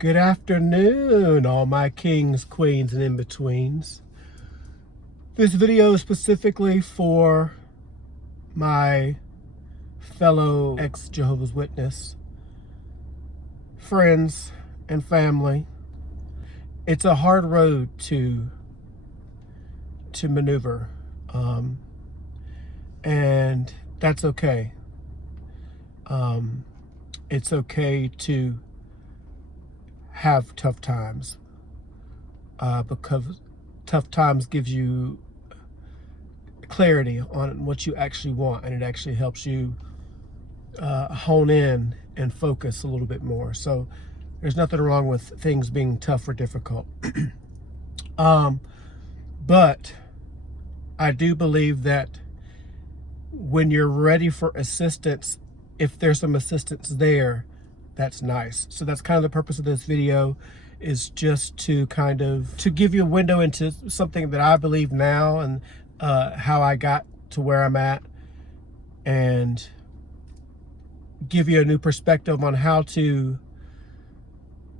Good afternoon, all my kings, queens, and in-betweens. This video is specifically for my fellow ex-Jehovah's Witness friends and family. It's a hard road to maneuver, and that's okay. It's okay to have tough times, because tough times gives you clarity on what you actually want, and it actually helps you hone in and focus a little bit more. So there's nothing wrong with things being tough or difficult. But I do believe that when you're ready for assistance, if there's some assistance there, that's nice. So that's kind of the purpose of this video, is just to give you a window into something that I believe now, and how I got to where I'm at, and give you a new perspective on how to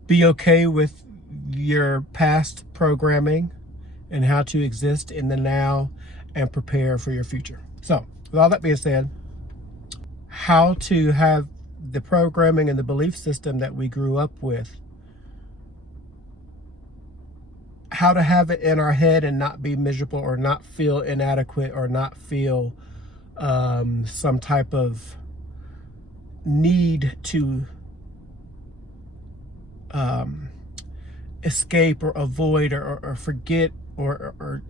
be okay with your past programming and how to exist in the now and prepare for your future. So with all that being said, how to have the programming and the belief system that we grew up with, how to have it in our head and not be miserable or not feel inadequate or not feel some type of need to escape or avoid or forget or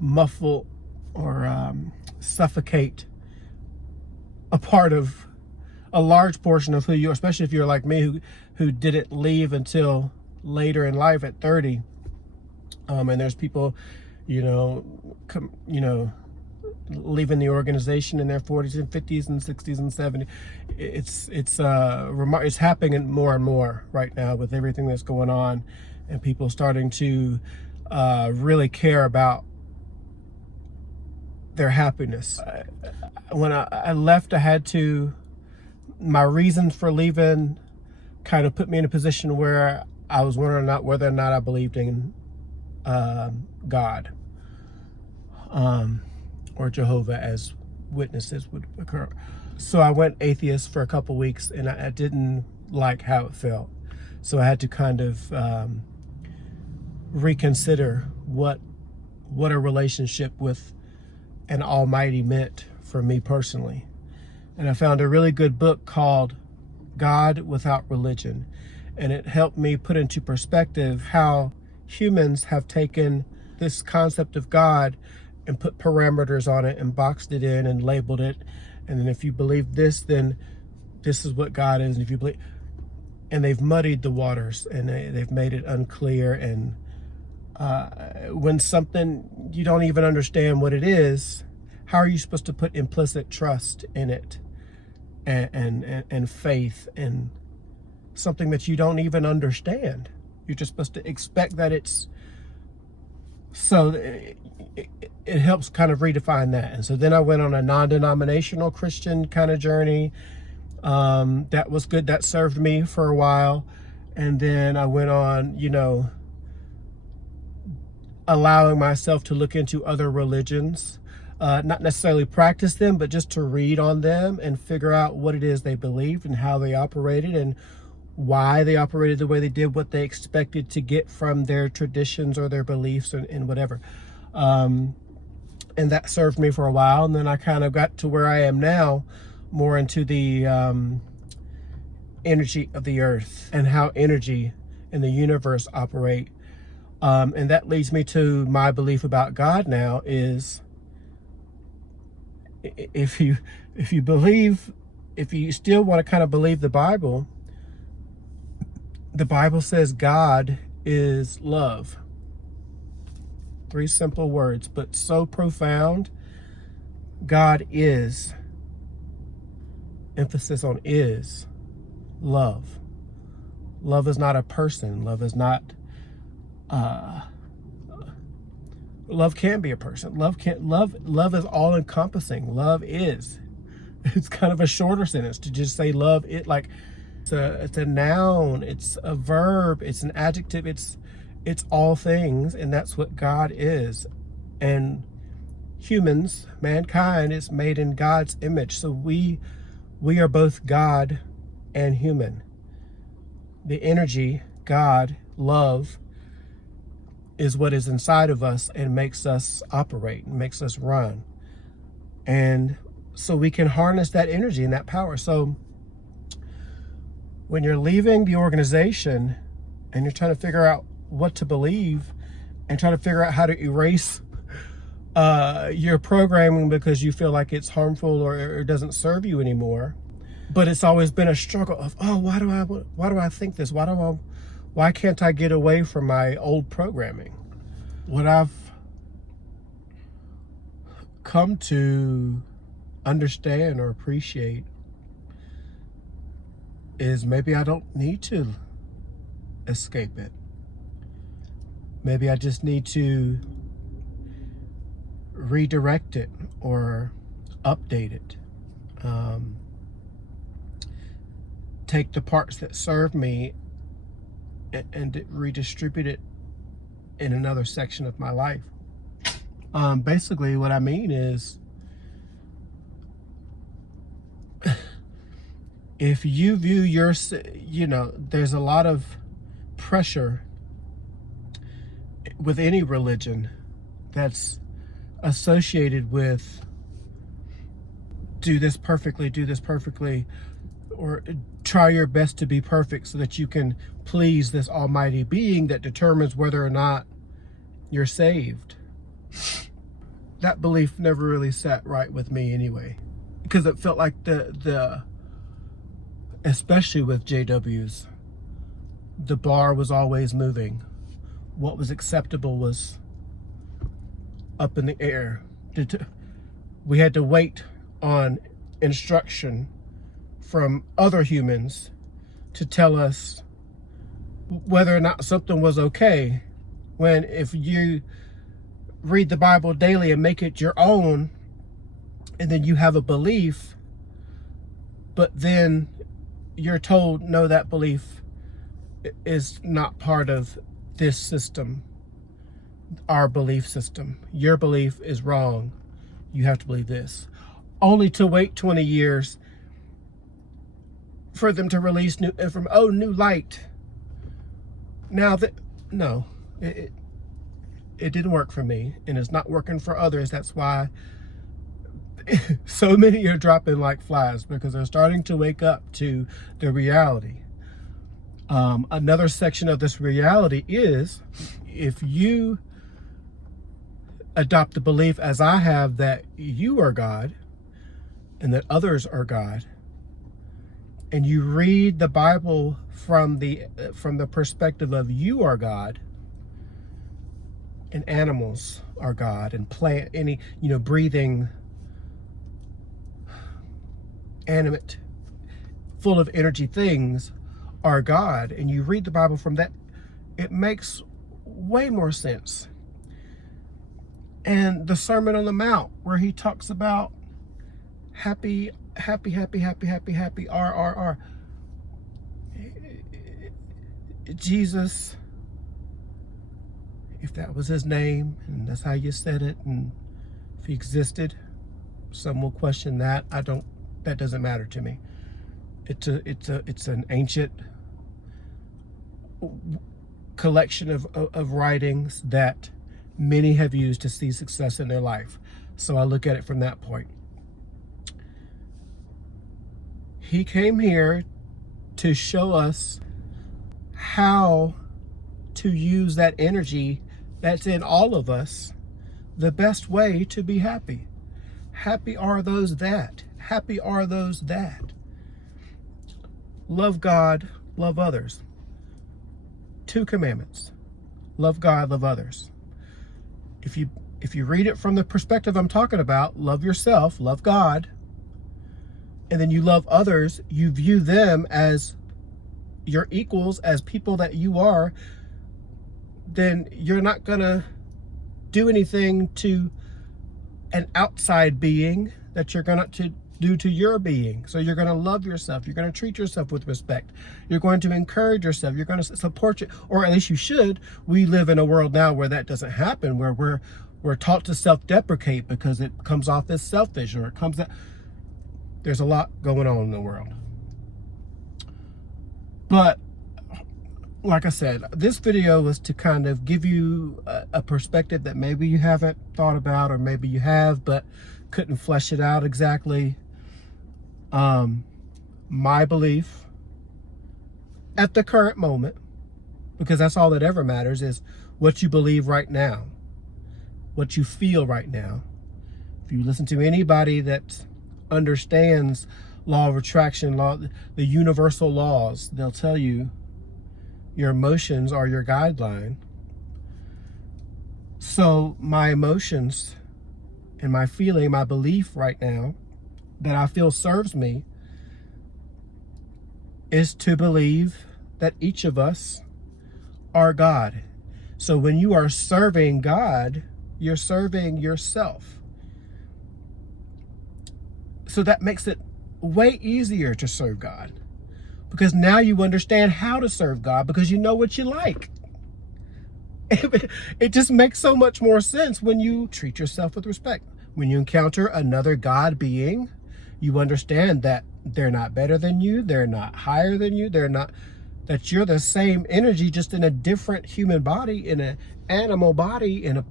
muffle or suffocate a large portion of who you are, especially if you're like me, who didn't leave until later in life at 30. And there's people, leaving the organization in their 40s and 50s and 60s and 70s. It's happening more and more right now with everything that's going on, and people starting to really care about their happiness. When I left, my reasons for leaving kind of put me in a position where I was wondering whether or not I believed in God, or Jehovah, as witnesses would occur. So I went atheist for a couple weeks, and I didn't like how it felt. So I had to kind of reconsider what a relationship with an Almighty meant for me personally. And I found a really good book called God Without Religion. And it helped me put into perspective how humans have taken this concept of God and put parameters on it and boxed it in and labeled it. And then if you believe this, then this is what God is. And if you believe, and they've muddied the waters, and they've made it unclear. And when something you don't even understand what it is, how are you supposed to put implicit trust in it and faith in something that you don't even understand? You're just supposed to expect that it's so. It helps kind of redefine that. And so then I went on a non-denominational Christian kind of journey. That was good. That served me for a while. And then I went on, allowing myself to look into other religions, not necessarily practice them, but just to read on them and figure out what it is they believed and how they operated and why they operated the way they did, what they expected to get from their traditions or their beliefs and whatever. And that served me for a while. And then I kind of got to where I am now, more into the energy of the earth and how energy in the universe operate. And that leads me to my belief about God now is, if you still want to kind of believe the Bible says God is love. 3 simple words, but so profound. God is, emphasis on is, love. Love is not a person. Love is not, love can be a person. Love is all encompassing. Love is. It's kind of a shorter sentence to just say love. It, like, It's a noun, it's a verb, it's an adjective, it's all things, and that's what God is. And humans, mankind, is made in God's image. So we are both God and human. The energy, God, love, is what is inside of us and makes us operate and makes us run. And so we can harness that energy and that power. So when you're leaving the organization and you're trying to figure out what to believe and trying to figure out how to erase your programming because you feel like it's harmful or it doesn't serve you anymore, but it's always been a struggle of, oh, why do I think this? Why can't I get away from my old programming? What I've come to understand or appreciate is maybe I don't need to escape it. Maybe I just need to redirect it or update it. Take the parts that serve me and redistribute it in another section of my life. Basically what I mean is, if you view there's a lot of pressure with any religion that's associated with do this perfectly, or try your best to be perfect so that you can please this almighty being that determines whether or not you're saved. That belief never really sat right with me anyway, because it felt like especially with JWs, the bar was always moving. What was acceptable was up in the air. We had to wait on instruction from other humans to tell us whether or not something was okay. When if you read the Bible daily and make it your own, and then you have a belief, but then you're told, no, that belief is not part of this system, our belief system. Your belief is wrong. You have to believe this. Only to wait 20 years for them to release new light. Now it didn't work for me, and it's not working for others. That's why so many are dropping like flies, because they're starting to wake up to the reality. Another section of this reality is, if you adopt the belief as I have that you are God and that others are God, and you read the Bible from the perspective of you are God and animals are God and plant any breathing, animate, full of energy things are God, and you read the Bible from that, it makes way more sense. And the Sermon on the Mount, where he talks about happy, R. Jesus, if that was his name and that's how you said it, and if he existed, some will question that. That doesn't matter to me. It's an ancient collection of writings that many have used to see success in their life. So I look at it from that point. He came here to show us how to use that energy that's in all of us the best way to be happy. Happy are those that. Happy are those that. Love God, love others. 2 commandments. Love God, love others. If you read it from the perspective I'm talking about, love yourself, love God, and then you love others, you view them as your equals, as people that you are, then you're not gonna do anything to an outside being that you're gonna due to your being. So you're going to love yourself. You're going to treat yourself with respect. You're going to encourage yourself. You're going to support you, or at least you should. We live in a world now where that doesn't happen, where we're taught to self-deprecate because it comes off as selfish, or it comes out. There's a lot going on in the world. But like I said, this video was to kind of give you a perspective that maybe you haven't thought about, or maybe you have, but couldn't flesh it out exactly. My belief at the current moment, because that's all that ever matters, is what you believe right now, what you feel right now. If you listen to anybody that understands law of attraction, the universal laws, they'll tell you your emotions are your guideline. So my emotions and my feeling, my belief right now that I feel serves me is to believe that each of us are God. So when you are serving God, you're serving yourself. So that makes it way easier to serve God, because now you understand how to serve God, because you know what you like. It just makes so much more sense when you treat yourself with respect. When you encounter another God being, you understand that they're not better than you, they're not higher than you, that you're the same energy, just in a different human body, in an animal body, in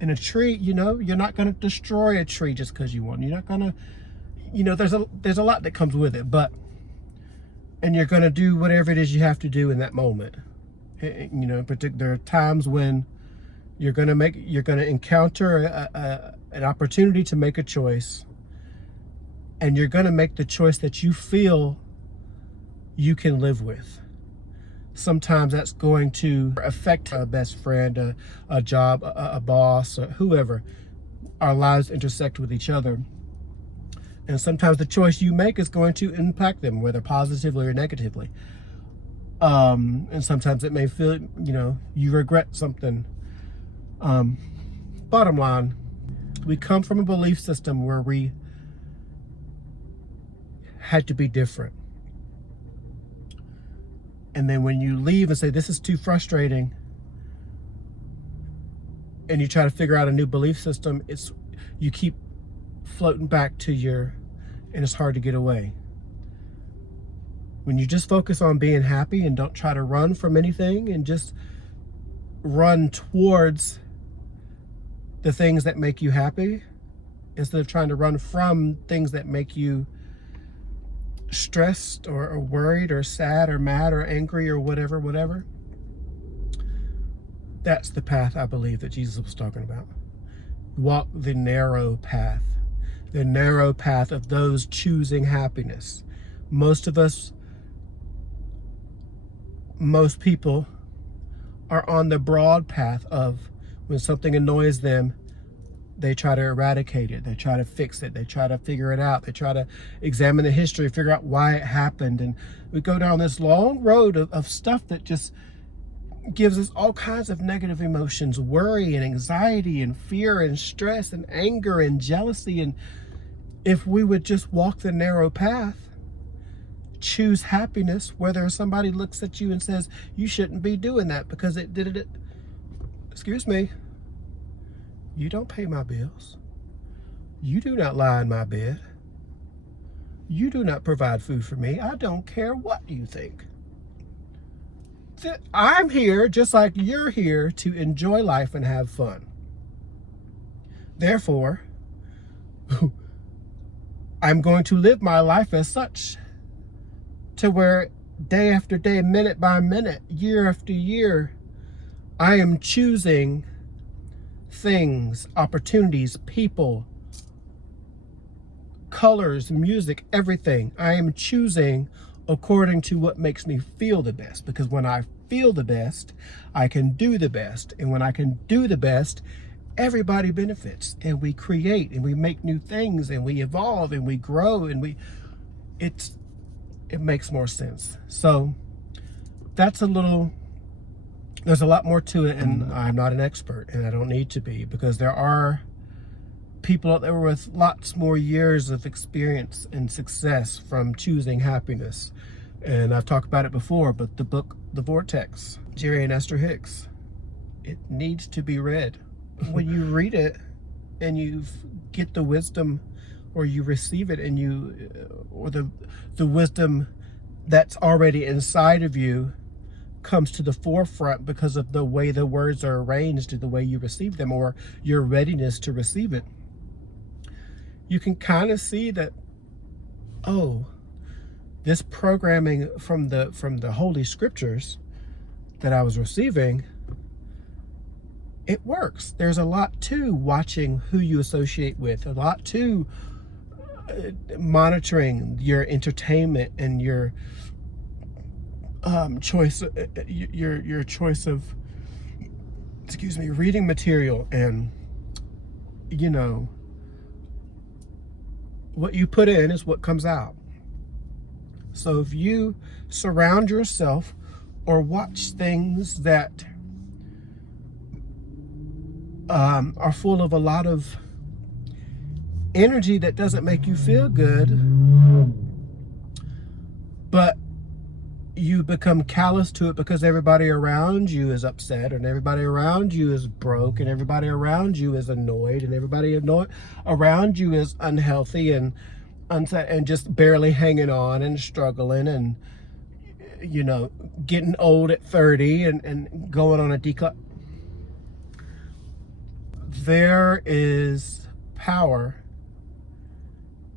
a tree. You know, you're not going to destroy a tree just because you want. You're not going to, you know, there's a lot that comes with it, and you're going to do whatever it is you have to do in that moment. You know, there are times when you're going to encounter an opportunity to make a choice, and you're going to make the choice that you feel you can live with. Sometimes that's going to affect a best friend, a job, a boss, or whoever. Our lives intersect with each other. And sometimes the choice you make is going to impact them, whether positively or negatively. And sometimes it may feel, you know, you regret something. Bottom line, we come from a belief system where we had to be different. And then when you leave and say, this is too frustrating, and you try to figure out a new belief system, you keep floating back to and it's hard to get away. When you just focus on being happy and don't try to run from anything, and just run towards the things that make you happy, instead of trying to run from things that make you stressed or worried or sad or mad or angry or whatever. That's the path I believe that Jesus was talking about. Walk the narrow path of those choosing happiness. Most people are on the broad path of, when something annoys them, they try to eradicate it, they try to fix it, they try to figure it out, they try to examine the history, figure out why it happened. And we go down this long road of stuff that just gives us all kinds of negative emotions, worry and anxiety and fear and stress and anger and jealousy. And if we would just walk the narrow path, choose happiness, whether somebody looks at you and says, you shouldn't be doing that because it did it. Excuse me. You don't pay my bills. You do not lie in my bed. You do not provide food for me. I don't care what you think. I'm here just like you're here to enjoy life and have fun. Therefore, I'm going to live my life as such, to where day after day, minute by minute, year after year, I am choosing things, opportunities, people, colors, music, everything. I am choosing according to what makes me feel the best, because when I feel the best, I can do the best. And when I can do the best, everybody benefits, and we create and we make new things and we evolve and we grow, and it makes more sense. So that's there's a lot more to it, and I'm not an expert, and I don't need to be, because there are people out there with lots more years of experience and success from choosing happiness. And I've talked about it before, but the book, The Vortex, Jerry and Esther Hicks, it needs to be read. When you read it and you get the wisdom, or you receive it, and or the wisdom that's already inside of you comes to the forefront because of the way the words are arranged, the way you receive them, or your readiness to receive it. You can kind of see that, oh, this programming from the Holy Scriptures that I was receiving, it works. There's a lot to watching who you associate with, a lot to monitoring your entertainment and your choice, your choice of, reading material, and what you put in is what comes out. So if you surround yourself or watch things that are full of a lot of energy that doesn't make you feel good, but you become callous to it because everybody around you is upset, and everybody around you is broke, and everybody around you is annoyed, and everybody around you is unhealthy and just barely hanging on and struggling, and getting old at 30 and going on a decline. There is power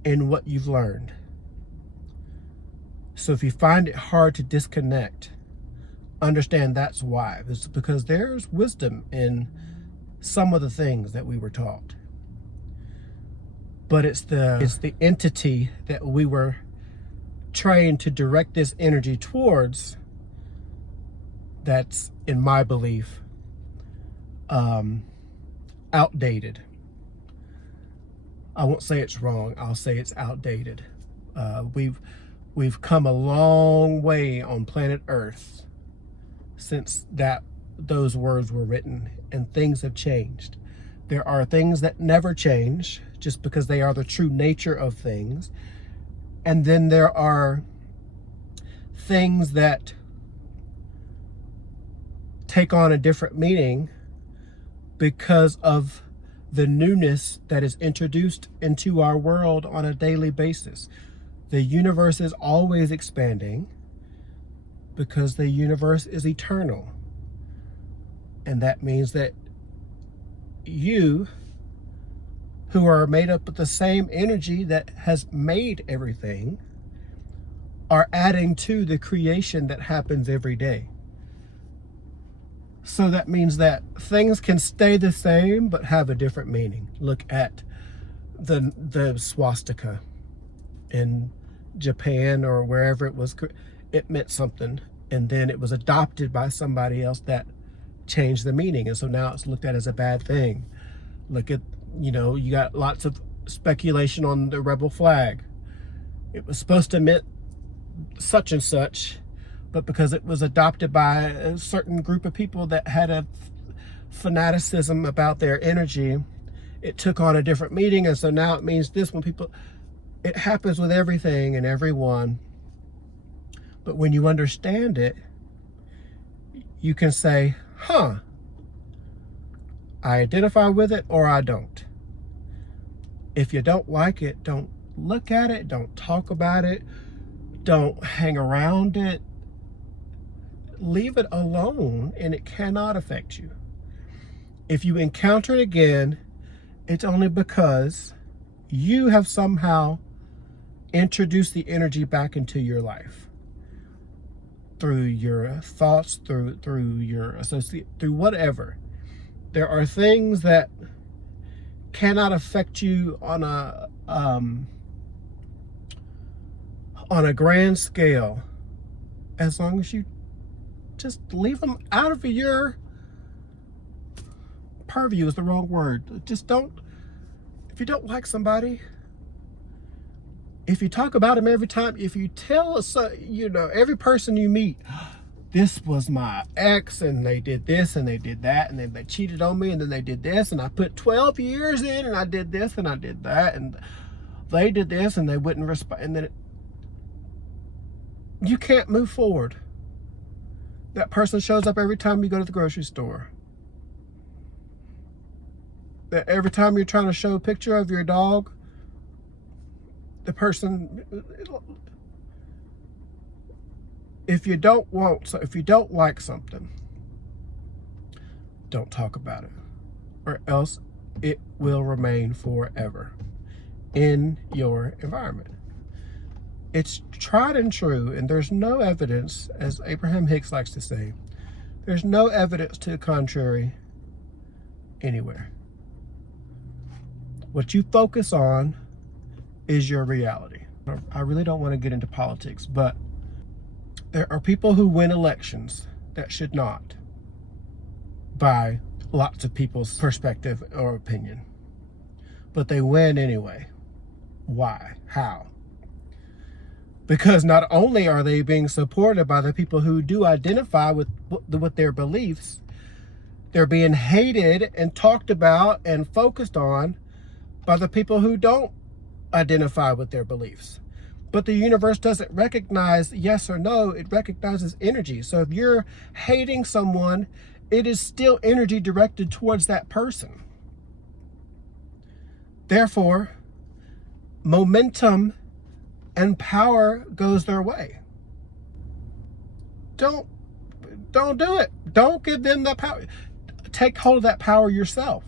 in what you've learned. So if you find it hard to disconnect, understand that's why. It's because there's wisdom in some of the things that we were taught. But it's the entity that we were trained to direct this energy towards that's, in my belief, outdated. I won't say it's wrong. I'll say it's outdated. We've come a long way on planet Earth since those words were written, and things have changed. There are things that never change just because they are the true nature of things. And then there are things that take on a different meaning because of the newness that is introduced into our world on a daily basis. The universe is always expanding because the universe is eternal. And that means that you, who are made up of the same energy that has made everything, are adding to the creation that happens every day. So that means that things can stay the same but have a different meaning. Look at the swastika in Japan or wherever it was. It meant something, and then it was adopted by somebody else that changed the meaning, and so now it's looked at as a bad thing. Look at, you got lots of speculation on the rebel flag. It was supposed to mean such and such, but because it was adopted by a certain group of people that had a fanaticism about their energy, it took on a different meaning, and so now it means this. It happens with everything and everyone. But when you understand it, you can say, I identify with it or I don't. If you don't like it, don't look at it, don't talk about it, don't hang around it. Leave it alone, and it cannot affect you. If you encounter it again, it's only because you have somehow introduced the energy back into your life. Through your thoughts, through your associate, through whatever. There are things that cannot affect you on a grand scale, as long as you just leave them out of your purview. Is the wrong word. Just don't. If you don't like somebody, if you talk about them every time, if you tell us, every person you meet, this was my ex, and they did this and they did that, and then they cheated on me, and then they did this, and I put 12 years in, and I did this and I did that, and they did this and they wouldn't respond, and then you can't move forward. That person shows up every time you go to the grocery store. That every time you're trying to show a picture of your dog, the person, if you don't like something, don't talk about it, or else it will remain forever in your environment. It's tried and true, and there's no evidence, as Abraham Hicks likes to say, there's no evidence to the contrary anywhere. What you focus on is your reality. I really don't want to get into politics, but there are people who win elections that should not, by lots of people's perspective or opinion. But they win anyway. Why? How? Because not only are they being supported by the people who do identify with their beliefs, they're being hated and talked about and focused on by the people who don't identify with their beliefs. But the universe doesn't recognize yes or no, it recognizes energy. So if you're hating someone, it is still energy directed towards that person. Therefore, momentum and power goes their way. Don't do it. Don't give them that power. Take hold of that power yourself.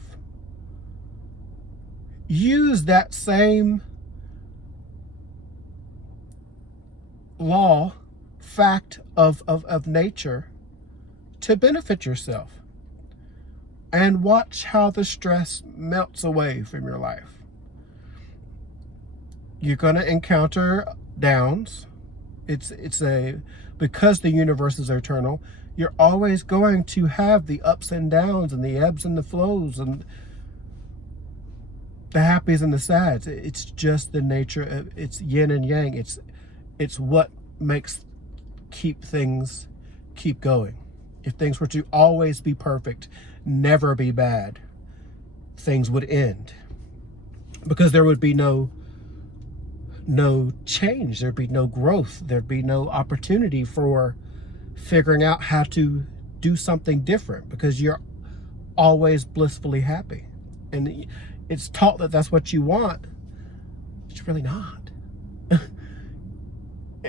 Use that same law, fact of nature to benefit yourself. And watch how the stress melts away from your life. You're going to encounter downs. Because the universe is eternal, you're always going to have the ups and downs and the ebbs and the flows and the happies and the sads. It's just the nature of, it's yin and yang. It's what makes things keep going. If things were to always be perfect, never be bad, things would end, because there would be no change, there'd be no growth, there'd be no opportunity for figuring out how to do something different, because you're always blissfully happy. And it's taught that that's what you want. It's really not.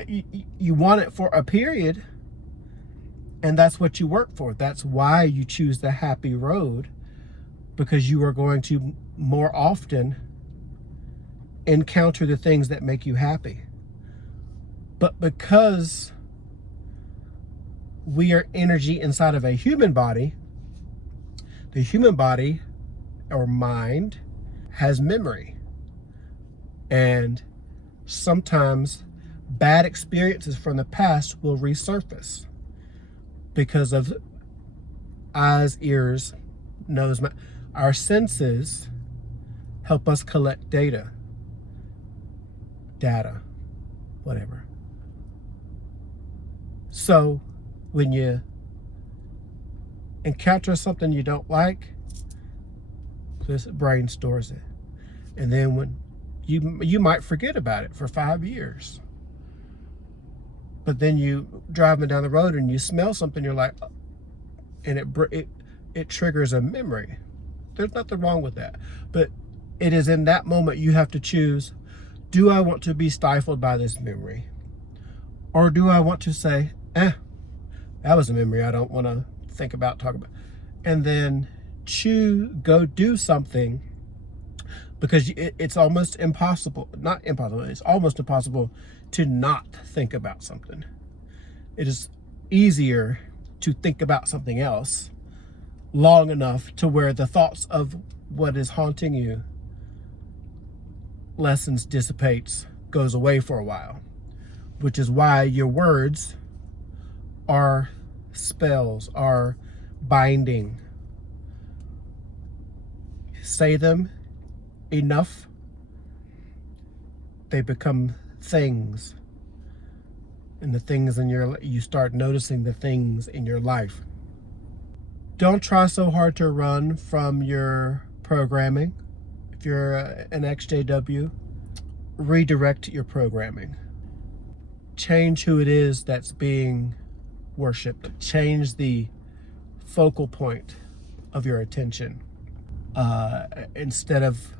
You want it for a period, and that's what you work for. That's why you choose the happy road, because you are going to more often encounter the things that make you happy. But because we are energy inside of a human body, the human body or mind has memory. And sometimes bad experiences from the past will resurface because of eyes, ears, nose, mouth. Our senses help us collect data, whatever. So when you encounter something you don't like, this brain stores it. And then when you might forget about it for 5 years. But then you driving down the road and you smell something, you're like, and it triggers a memory. There's nothing wrong with that. But it is in that moment you have to choose, do I want to be stifled by this memory? Or do I want to say, that was a memory I don't want to think about, talk about. And then go do something, because it's almost impossible, not impossible, it's almost impossible to not think about something. It is easier to think about something else long enough to where the thoughts of what is haunting you lessens, dissipates, goes away for a while, which is why your words are spells, are binding. Say them enough, they become things. and the things in you start noticing the things in your life. Don't try so hard to run from your programming. If you're an XJW, redirect your programming. Change who it is that's being worshipped. Change the focal point of your attention. Instead of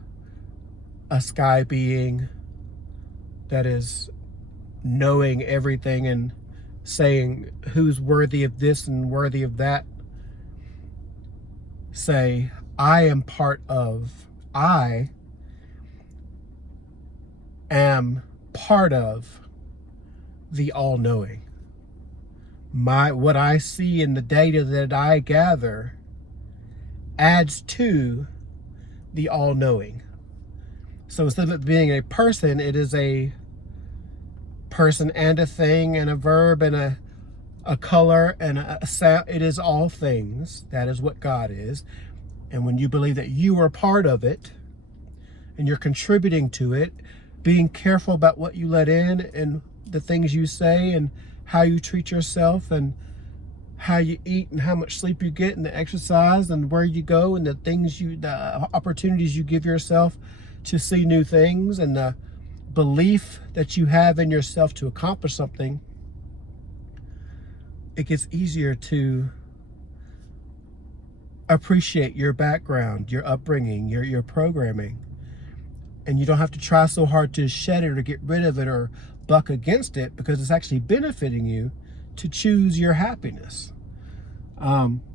a sky being that is knowing everything and saying who's worthy of this and worthy of that, say, I am part of the all-knowing. What I see in the data that I gather adds to the all-knowing. So instead of it being a person, it is a person and a thing and a verb and a color and a sound. It is all things. That is what God is. And when you believe that you are part of it and you're contributing to it, being careful about what you let in and the things you say and how you treat yourself and how you eat and how much sleep you get and the exercise and where you go and the opportunities you give yourself to see new things and the belief that you have in yourself to accomplish something, it gets easier to appreciate your background, your upbringing, your programming. And you don't have to try so hard to shed it or get rid of it or buck against it, because it's actually benefiting you to choose your happiness.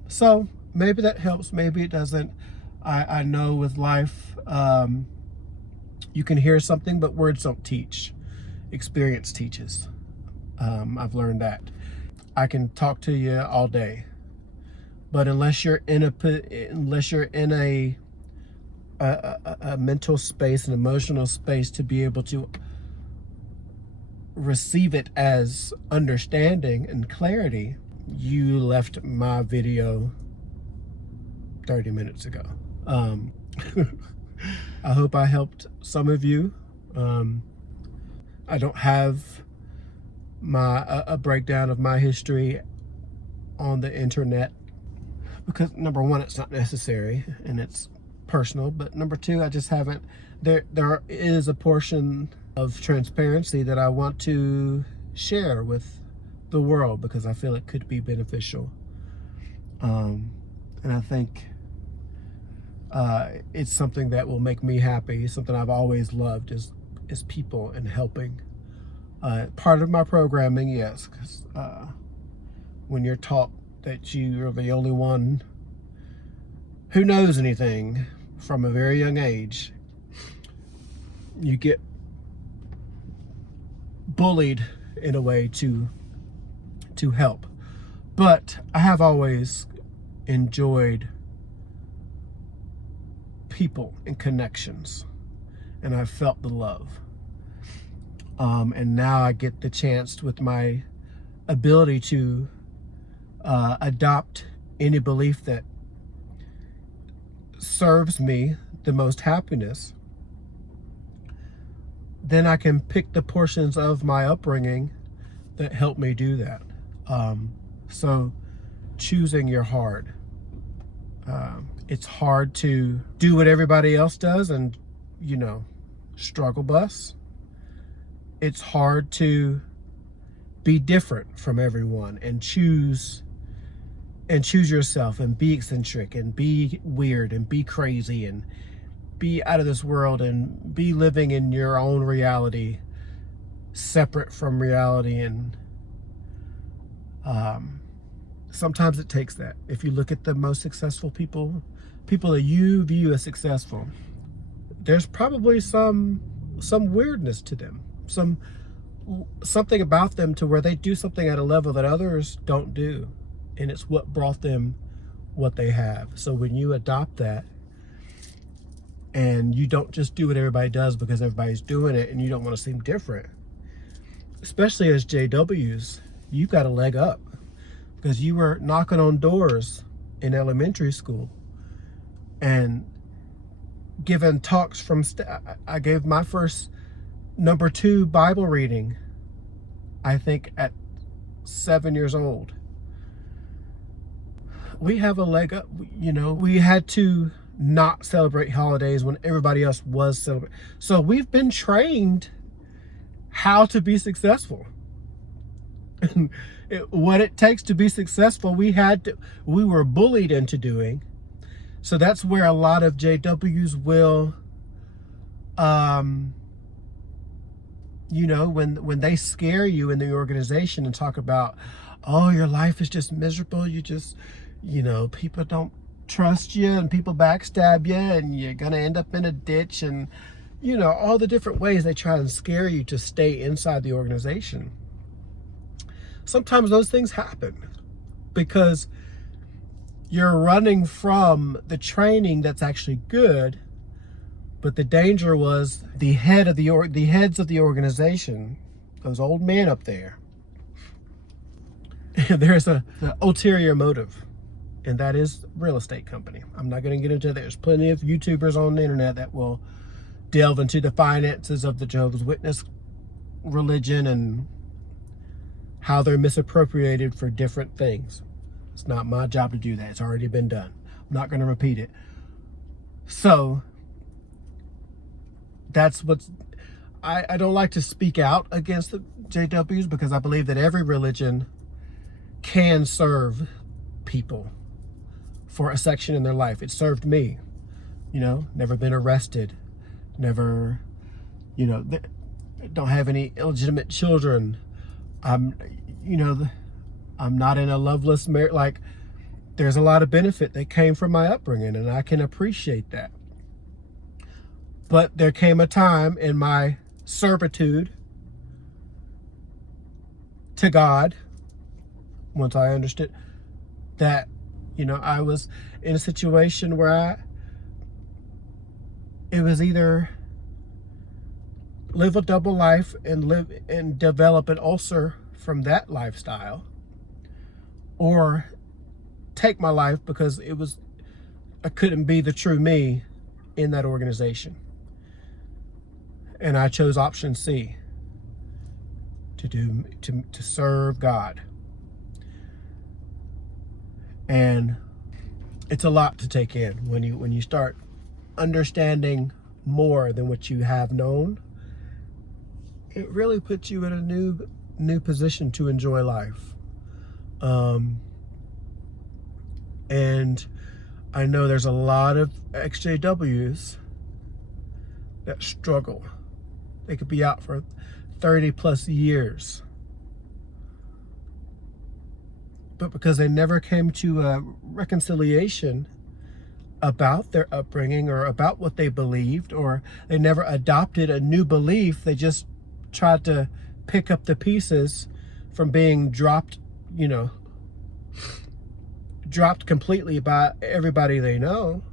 So maybe that helps, maybe it doesn't. I know with life, you can hear something, but words don't teach. Experience teaches. I've learned that. I can talk to you all day, but unless you're in a mental space, an emotional space to be able to receive it as understanding and clarity, you left my video 30 minutes ago. I hope I helped some of you. I don't have a breakdown of my history on the internet because, number one, it's not necessary and it's personal, but number two, I just haven't. There is a portion of transparency that I want to share with the world because I feel it could be beneficial. And I think it's something that will make me happy. Something I've always loved is people and helping. Part of my programming, yes, because when you're taught that you are the only one who knows anything from a very young age, you get bullied in a way to help. But I have always enjoyed people and connections, and I've felt the love. And now I get the chance with my ability to adopt any belief that serves me the most happiness. Then I can pick the portions of my upbringing that help me do that. So choosing your hard. It's hard to do what everybody else does and, struggle bus. It's hard to be different from everyone and choose yourself and be eccentric and be weird and be crazy and be out of this world and be living in your own reality, separate from reality. And sometimes it takes that. If you look at the most successful people that you view as successful, there's probably some weirdness to them, something about them to where they do something at a level that others don't do, and it's what brought them what they have. So when you adopt that and you don't just do what everybody does because everybody's doing it and you don't want to seem different, especially as JWs, you've got a leg up because you were knocking on doors in elementary school and giving talks from I gave my first number 2 Bible reading I think at 7 years old. We have a leg up. You know, we had to not celebrate holidays when everybody else was celebrating. So we've been trained how to be successful. What it takes to be successful, we were bullied into doing. So that's where a lot of JWs will, you know, when they scare you in the organization and talk about, oh, your life is just miserable. You just, you know, people don't trust you and people backstab you and you're going to end up in a ditch, and, you know, all the different ways they try and scare you to stay inside the organization. Sometimes those things happen because you're running from the training that's actually good, but the danger was the heads of the organization, those old men up there. There's an ulterior motive, and that is real estate company. I'm not going to get into that. There's plenty of YouTubers on the internet that will delve into the finances of the Jehovah's Witness religion and how they're misappropriated for different things. It's not my job to do that. It's already been done. I'm not going to repeat it. So that's I don't like to speak out against the JWs because I believe that every religion can serve people for a section in their life. It served me, you know, never been arrested, never, you know, don't have any illegitimate children. I'm not in a loveless marriage. Like, there's a lot of benefit that came from my upbringing, and I can appreciate that. But there came a time in my servitude to God, once I understood that, you know, I was in a situation where it was either live a double life and develop an ulcer from that lifestyle, or take my life because I couldn't be the true me in that organization. And I chose option C, to serve God. And it's a lot to take in when you start understanding more than what you have known. It really puts you in a new position to enjoy life. And I know there's a lot of XJWs that struggle. They could be out for 30 plus years. But because they never came to a reconciliation about their upbringing or about what they believed, or they never adopted a new belief, they just tried to pick up the pieces from being dropped, you know, dropped completely by everybody they know.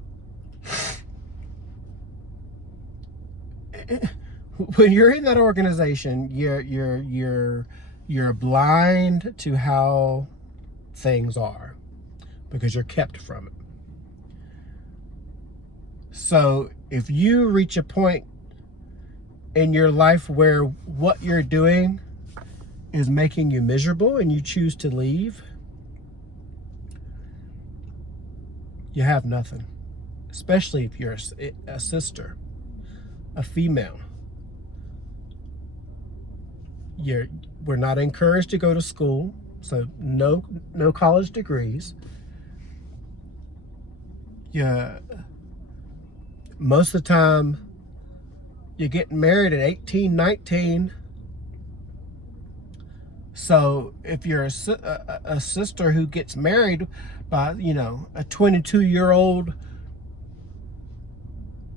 When you're in that organization, you're blind to how things are because you're kept from it. So if you reach a point in your life where what you're doing is making you miserable and you choose to leave, you have nothing. Especially if you're a sister, a female. We're not encouraged to go to school, so no college degrees. Most of the time, you're getting married at 18, 19. So if you're a sister who gets married by, you know, a 22-year-old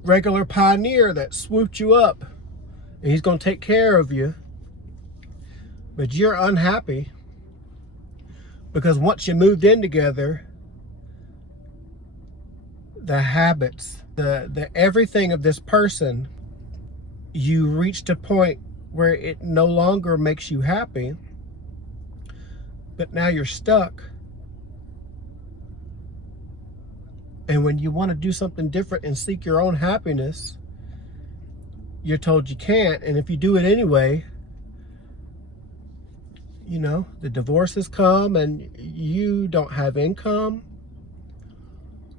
regular pioneer that swooped you up and he's going to take care of you, but you're unhappy because once you moved in together, the habits, the everything of this person, you reached a point where it no longer makes you happy, but now you're stuck. And when you want to do something different and seek your own happiness, you're told you can't. And if you do it anyway, the divorces come and you don't have income.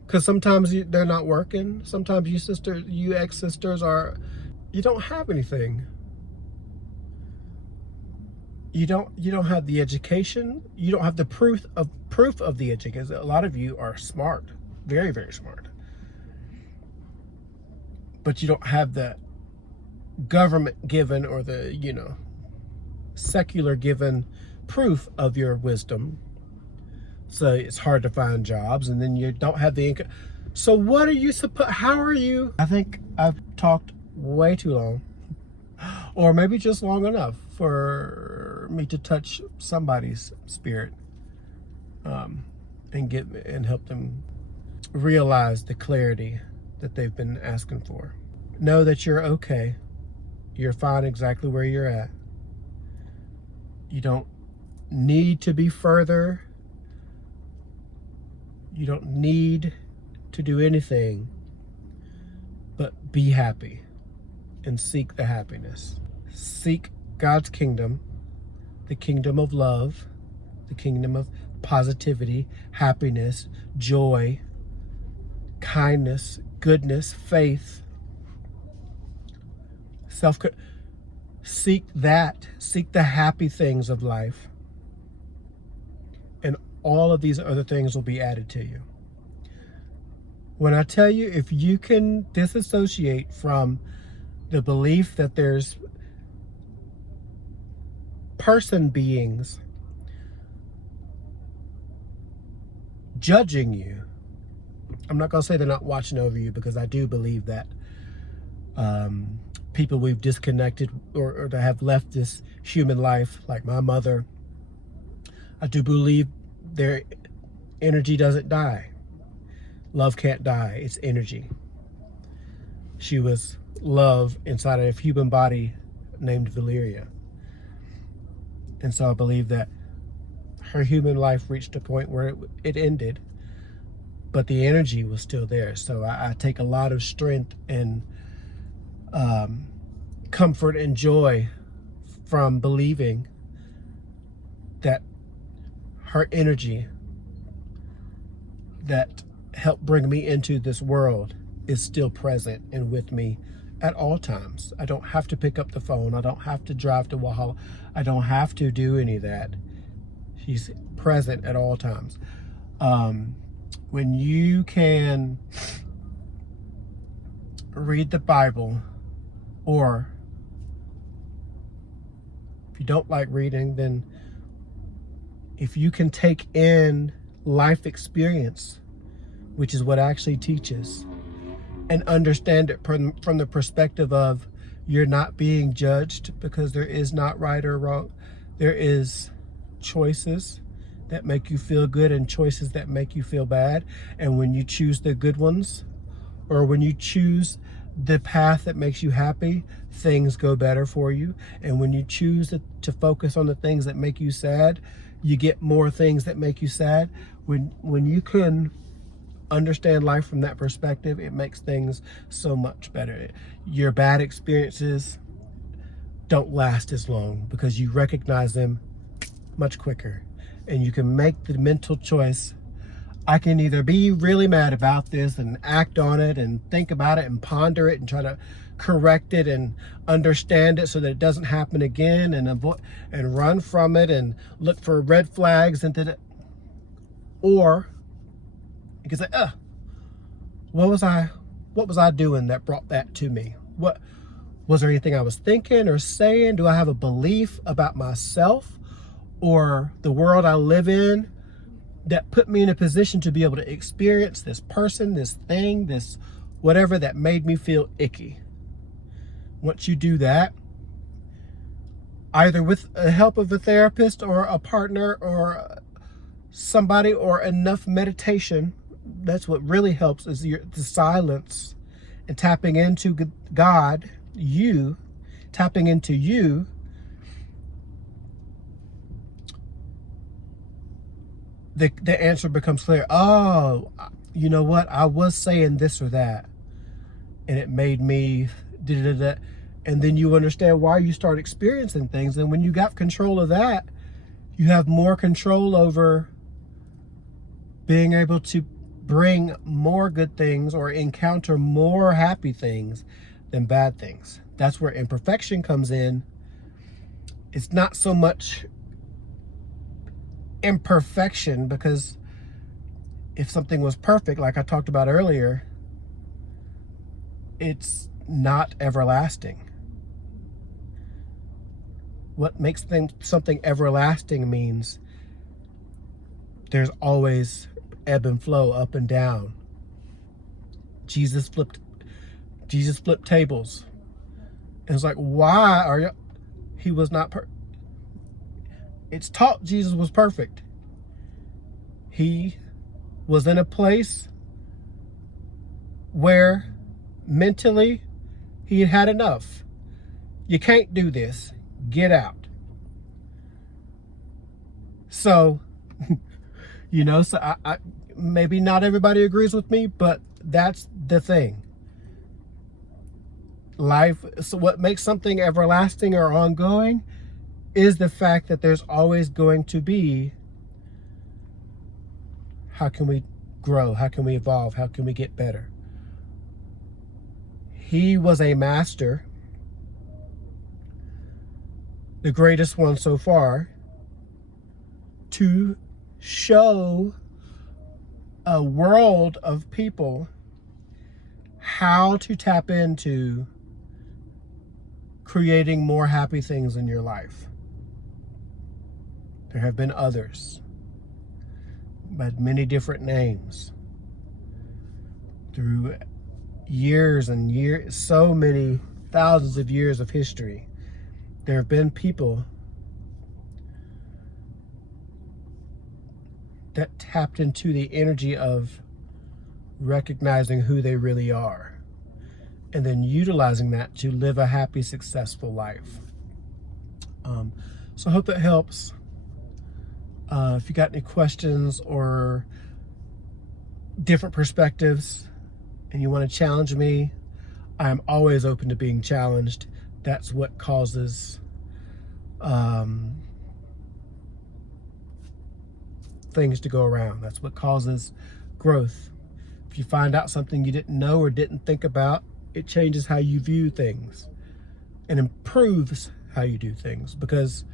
Because sometimes they're not working. Sometimes you ex-sisters you don't have anything. You don't have the education. You don't have the proof of the education. A lot of you are smart, very, very smart. But you don't have the government given or the, secular given proof of your wisdom. So it's hard to find jobs, and then you don't have the income. So what are you how are you? I think I've talked way too long, or maybe just long enough for me to touch somebody's spirit, and help them realize the clarity that they've been asking for. Know that you're okay. You're fine exactly where you're at. You don't need to be further. You don't need to do anything but be happy and seek the happiness. Seek God's kingdom, the kingdom of love, the kingdom of positivity, happiness, joy, kindness, goodness, faith, seek that. Seek the happy things of life. And all of these other things will be added to you. When I tell you, if you can disassociate from the belief that there's beings judging you, I'm not going to say they're not watching over you, because I do believe that people we've disconnected or that have left this human life, like my mother, I do believe their energy doesn't die. Love can't die. It's energy. She was love inside of a human body named Valeria. And so I believe that her human life reached a point where it ended, but the energy was still there. So I take a lot of strength and comfort and joy from believing that her energy that helped bring me into this world is still present and with me at all times. I don't have to pick up the phone. I don't have to drive to Walhalla. I don't have to do any of that. She's present at all times. When you can read the Bible, or if you don't like reading, then if you can take in life experience, which is what actually teaches, and understand it from the perspective of you're not being judged, because there is not right or wrong. There is choices that make you feel good and choices that make you feel bad. And when you choose the good ones, or when you choose the path that makes you happy, things go better for you. And when you choose to focus on the things that make you sad, you get more things that make you sad. When you can understand life from that perspective, it makes things so much better. Your bad experiences don't last as long because you recognize them much quicker, and you can make the mental choice. I can either be really mad about this and act on it and think about it and ponder it and try to correct it and understand it so that it doesn't happen again, and avoid and run from it and look for red flags, or you can say, what was I doing that brought that to me? What was there anything I was thinking or saying? Do I have a belief about myself or the world I live in that put me in a position to be able to experience this person, this thing, this whatever that made me feel icky? Once you do that, either with the help of a therapist or a partner or somebody or enough meditation, that's what really helps, is the silence and tapping into God, tapping into you. The answer becomes clear. Oh, you know what? I was saying this or that, and it made me and then you understand why you start experiencing things. And when you got control of that, You have more control over being able to bring more good things or encounter more happy things than bad things. That's where imperfection comes in. It's not so much imperfection, because if something was perfect, like I talked about earlier, it's not everlasting. What makes something everlasting means there's always ebb and flow, up and down. Jesus flipped tables. And it's like, why are you? He was not it's taught Jesus was perfect. He was in a place where mentally he had had enough. You can't do this. Get out. So, so I maybe not everybody agrees with me, but that's the thing. Life, so what makes something everlasting or ongoing is the fact that there's always going to be, how can we grow? How can we evolve? How can we get better? He was a master, the greatest one so far, to show a world of people how to tap into creating more happy things in your life. There have been others, but many different names. Through years and years, so many thousands of years of history, there have been people that tapped into the energy of recognizing who they really are and then utilizing that to live a happy, successful life. So I hope that helps. If you got any questions or different perspectives and you want to challenge me, I'm always open to being challenged. That's what causes things to go around. That's what causes growth. If you find out something you didn't know or didn't think about, it changes how you view things and improves how you do things. Because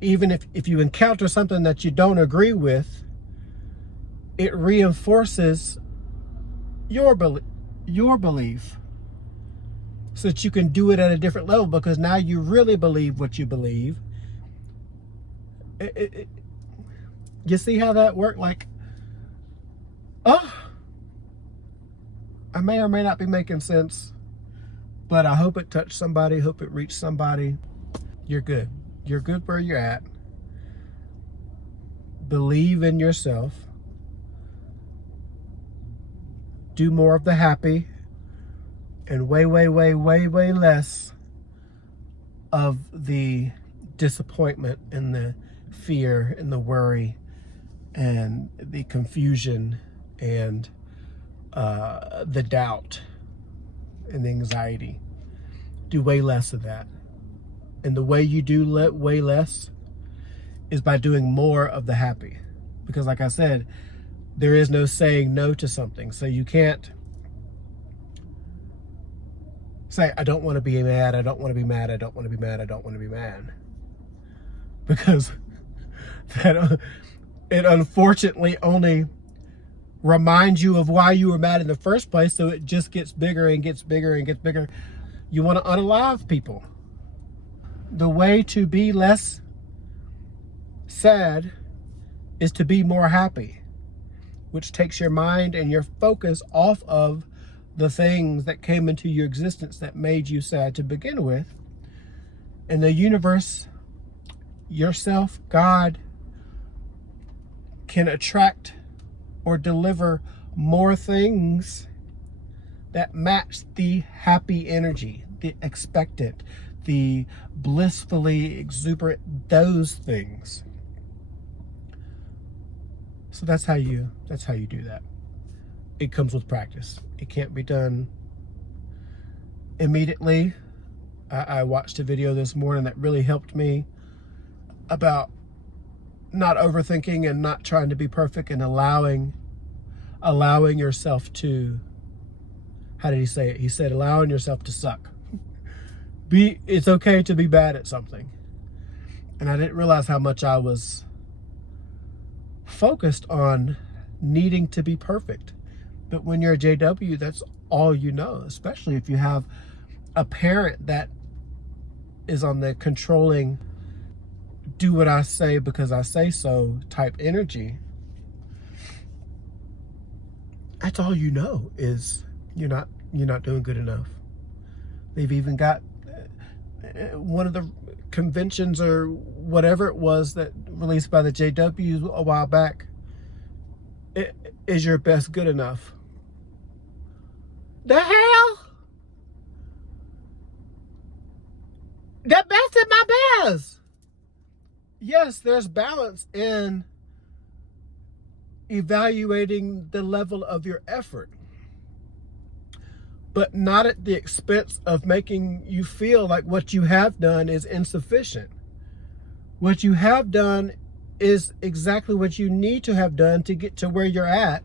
even if you encounter something that you don't agree with, it reinforces your belief so that you can do it at a different level, because now you really believe what you believe. You see how that worked? Like, I may or may not be making sense, but I hope it touched somebody, hope it reached somebody. You're good. You're good where you're at. Believe in yourself. Do more of the happy and way less of the disappointment and the fear and the worry and the confusion and the doubt and the anxiety. Do way less of that. And the way you do way less is by doing more of the happy. Because like I said, there is no saying no to something. So you can't say, I don't want to be mad, I don't want to be mad, I don't want to be mad, I don't want to be mad. Because that it unfortunately only reminds you of why you were mad in the first place, so it just gets bigger and gets bigger and gets bigger. You want to unalive people. The way to be less sad is to be more happy, which takes your mind and your focus off of the things that came into your existence that made you sad to begin with. And the universe, yourself, God, can attract or deliver more things that match the happy energy, the expectant, the blissfully exuberant, those things. So that's how you do that. It comes with practice. It can't be done immediately. I watched a video this morning that really helped me about not overthinking and not trying to be perfect, and allowing yourself to, how did he say it? He said, allowing yourself to suck. It's okay to be bad at something. And I didn't realize how much I was focused on needing to be perfect. But when you're a JW, that's all you know, especially if you have a parent that is on the controlling, do what I say because I say so type energy. That's all you know, is you're not doing good enough. They've even got one of the conventions or whatever it was that released by the JWs a while back. Is your best good enough? The hell? That best is my best. Yes, there's balance in evaluating the level of your effort, but not at the expense of making you feel like what you have done is insufficient. What you have done is exactly what you need to have done to get to where you're at.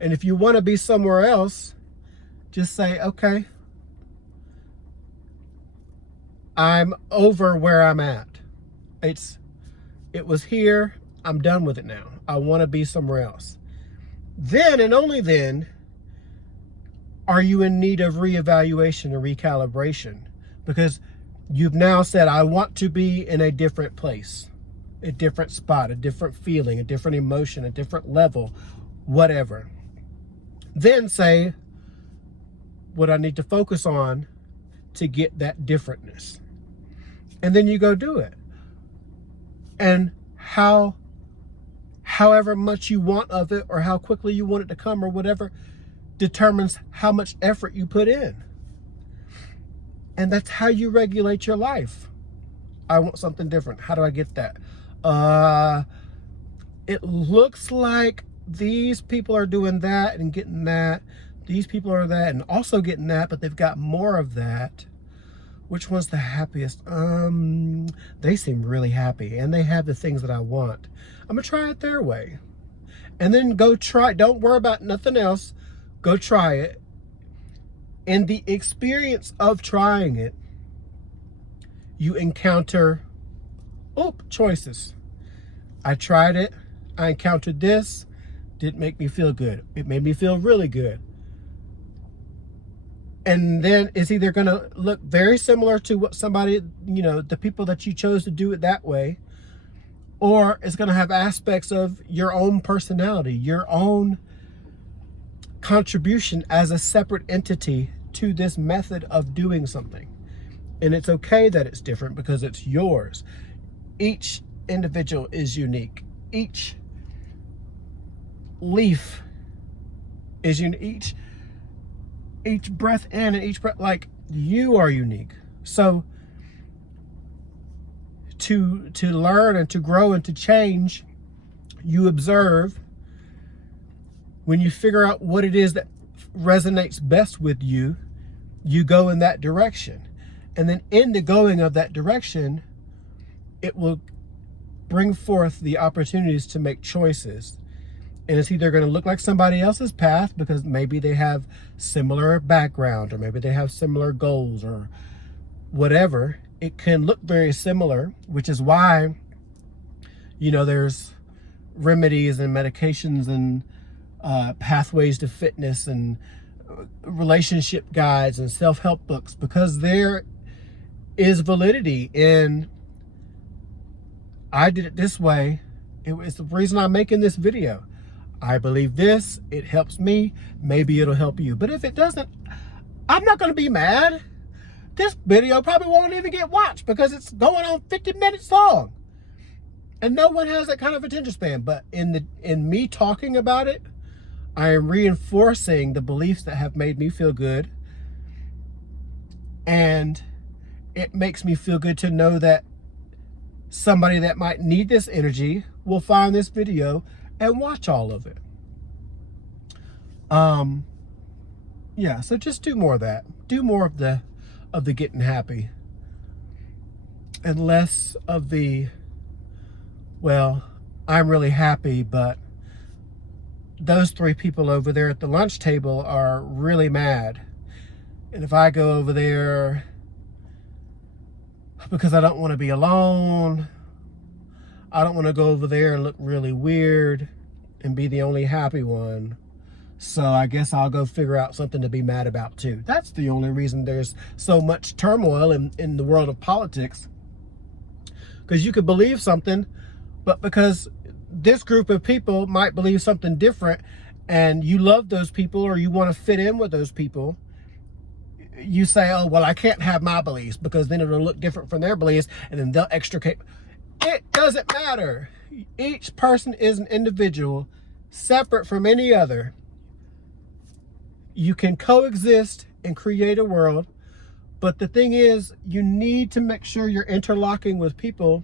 And if you want to be somewhere else, just say, okay, I'm over where I'm at. It was here, I'm done with it now. I want to be somewhere else. Then and only then are you in need of reevaluation or recalibration, because you've now said, I want to be in a different place, a different spot, a different feeling, a different emotion, a different level, whatever. Then say what I need to focus on to get that differentness. And then you go do it. And however much you want of it, or how quickly you want it to come, or whatever, determines how much effort you put in. And that's how you regulate your life. I want something different. How do I get that? It looks like these people are doing that and getting that. These people are that and also getting that, but they've got more of that. Which one's the happiest? They seem really happy and they have the things that I want. I'm gonna try it their way. And then go try. Don't worry about nothing else. Go try it. In the experience of trying it, you encounter choices. I tried it. I encountered this. Didn't make me feel good. It made me feel really good. And then it's either going to look very similar to what somebody, the people that you chose to do it that way, or it's going to have aspects of your own personality, your own contribution as a separate entity to this method of doing something. And it's okay that it's different because it's yours. Each individual is unique. Each leaf is unique. Each breath in and each breath, like, you are unique. So to learn and to grow and to change, you observe. When you figure out what it is that resonates best with you, you go in that direction. And then in the going of that direction, it will bring forth the opportunities to make choices. And it's either going to look like somebody else's path because maybe they have similar background, or maybe they have similar goals, or whatever. It can look very similar, which is why, there's remedies and medications and pathways to fitness and relationship guides and self-help books, because there is validity in, I did it this way. It's the reason I'm making this video. I believe this, it helps me, maybe it'll help you. But if it doesn't, I'm not going to be mad. This video probably won't even get watched because it's going on 50 minutes long. And no one has that kind of attention span. But in me talking about it, I am reinforcing the beliefs that have made me feel good. And it makes me feel good to know that somebody that might need this energy will find this video and watch all of it. Yeah, so just do more of that. Do more of the getting happy, and less of the well, I'm really happy, but those three people over there at the lunch table are really mad. And if I go over there because I don't want to be alone, I don't want to go over there and look really weird and be the only happy one. So I guess I'll go figure out something to be mad about too. That's the only reason there's so much turmoil in the world of politics. Because you could believe something, but because this group of people might believe something different and you love those people or you want to fit in with those people, you say, oh, well, I can't have my beliefs because then it'll look different from their beliefs and then they'll extricate. It doesn't matter. Each person is an individual, separate from any other. You can coexist and create a world, but the thing is, you need to make sure you're interlocking with people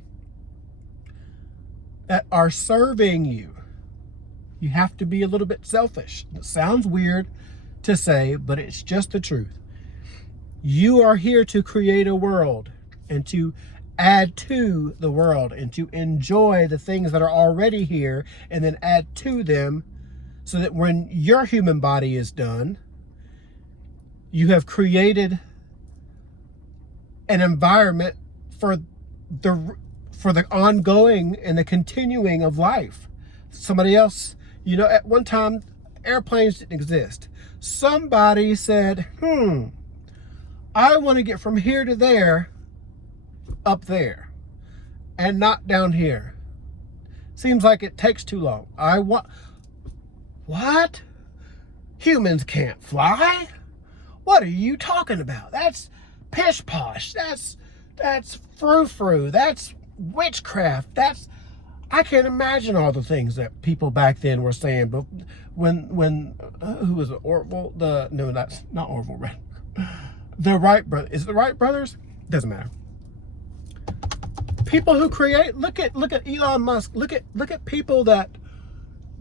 that are serving you. You have to be a little bit selfish. It sounds weird to say, but it's just the truth. You are here to create a world and to add to the world and to enjoy the things that are already here and then add to them so that when your human body is done, you have created an environment for the ongoing and the continuing of life. Somebody else, at one time, airplanes didn't exist. Somebody said, I want to get from here to there, up there, and not down here. Seems like it takes too long. What? Humans can't fly? What are you talking about? That's pish posh. That's frou-frou. That's witchcraft. I can't imagine all the things that people back then were saying. But when who was it? Orville? No, that's not Orville. The Wright brothers. Is it the Wright brothers? Doesn't matter. People who create. Look at Elon Musk. Look at people that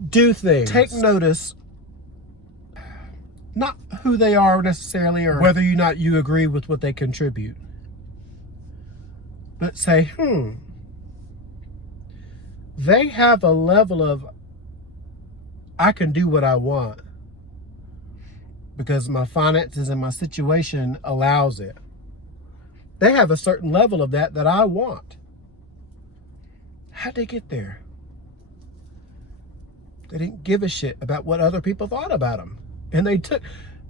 do things. Take notice. Not who they are necessarily, or whether or not you agree with what they contribute. But say, they have a level of, I can do what I want because my finances and my situation allows it. They have a certain level of that I want. How'd they get there? They didn't give a shit about what other people thought about them. And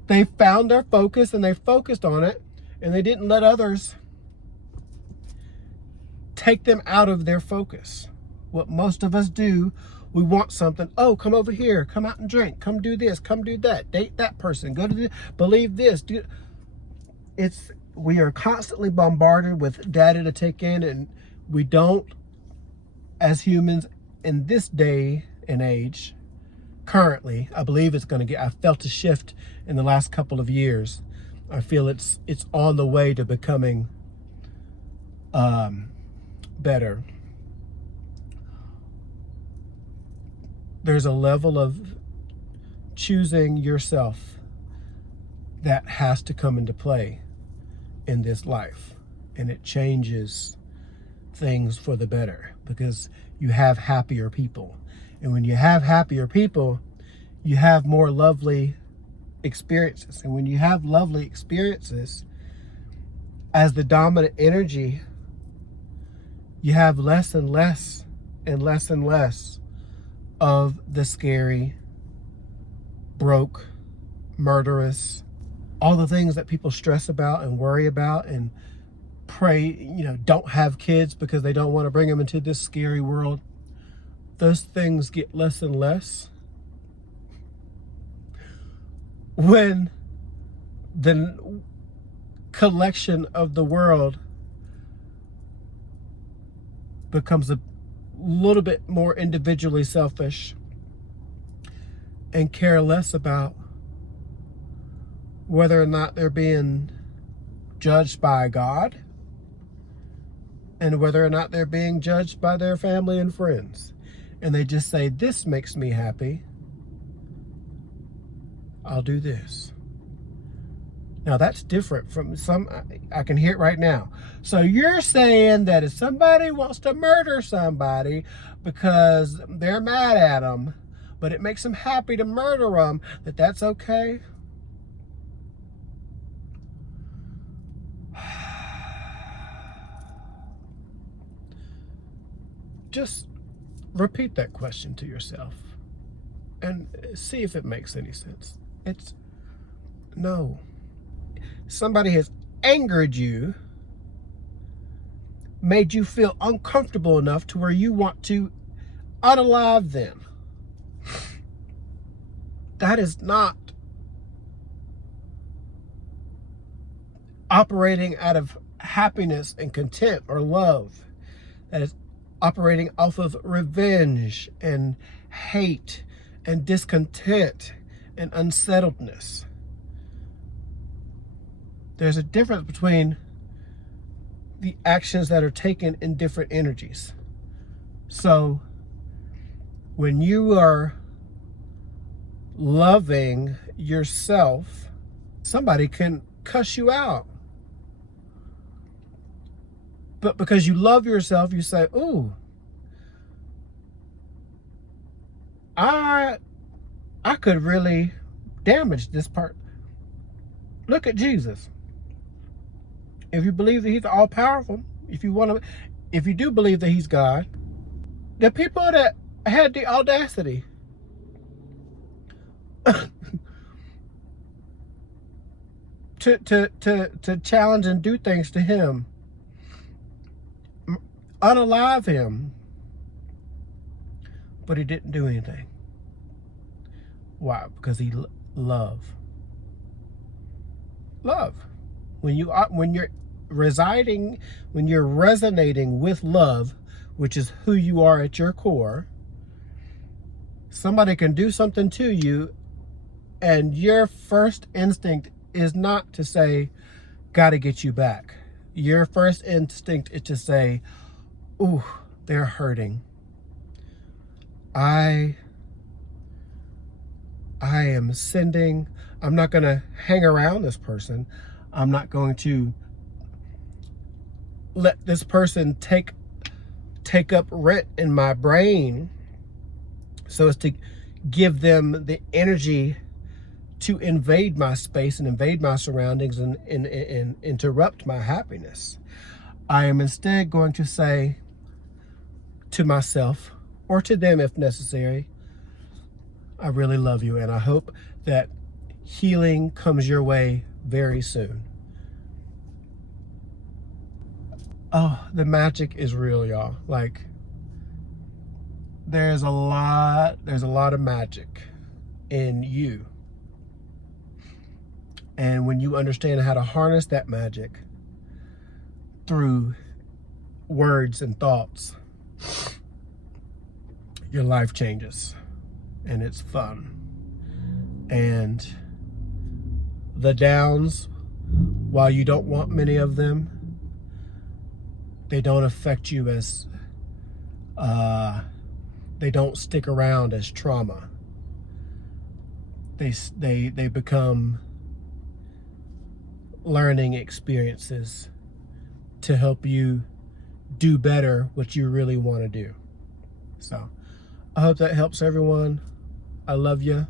they found their focus and they focused on it, and they didn't let others take them out of their focus. What most of us do, we want something. Oh, come over here, come out and drink, come do this, come do that, date that person, go to this, believe this. We are constantly bombarded with data to take in, and we don't, as humans in this day and age, currently, I believe it's going to I felt a shift in the last couple of years. I feel it's on the way to becoming better. There's a level of choosing yourself that has to come into play in this life, and it changes things for the better because you have happier people. And when you have happier people, you have more lovely experiences. And when you have lovely experiences, as the dominant energy, you have less and less and less and less of the scary, broke, murderous, all the things that people stress about and worry about and pray, don't have kids because they don't want to bring them into this scary world. Those things get less and less when the collection of the world becomes a little bit more individually selfish and care less about whether or not they're being judged by God and whether or not they're being judged by their family and friends. And they just say, this makes me happy, I'll do this. Now that's different from some, I can hear it right now. So you're saying that if somebody wants to murder somebody because they're mad at them, but it makes them happy to murder them, that's okay? Just repeat that question to yourself and see if it makes any sense. It's no. Somebody has angered you, made you feel uncomfortable enough to where you want to unalive them. That is not operating out of happiness and content or love. That is operating off of revenge and hate and discontent and unsettledness. There's a difference between the actions that are taken in different energies. So when you are loving yourself, somebody can cuss you out. But because you love yourself, you say, ooh, I could really damage this part. Look at Jesus. If you believe that he's all powerful, if you do believe that he's God, the people that had the audacity to challenge and do things to him, unalive him, but he didn't do anything. Why? Because he love. When you're resonating with love, which is who you are at your core, somebody can do something to you, and your first instinct is not to say, gotta get you back. Your first instinct is to say, ooh, they're hurting. I I'm not going to hang around this person. I'm not going to let this person take up rent in my brain so as to give them the energy to invade my space and invade my surroundings and interrupt my happiness. I am instead going to say to myself, or to them if necessary, I really love you, and I hope that healing comes your way very soon. Oh, the magic is real, y'all. Like, there's a lot of magic in you. And when you understand how to harness that magic through words and thoughts, your life changes, and it's fun. And the downs, while you don't want many of them, they don't affect you as, they don't stick around as trauma. They become learning experiences to help you do better what you really want to do. So I hope that helps everyone. I love you.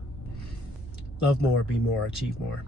Love more, be more, achieve more.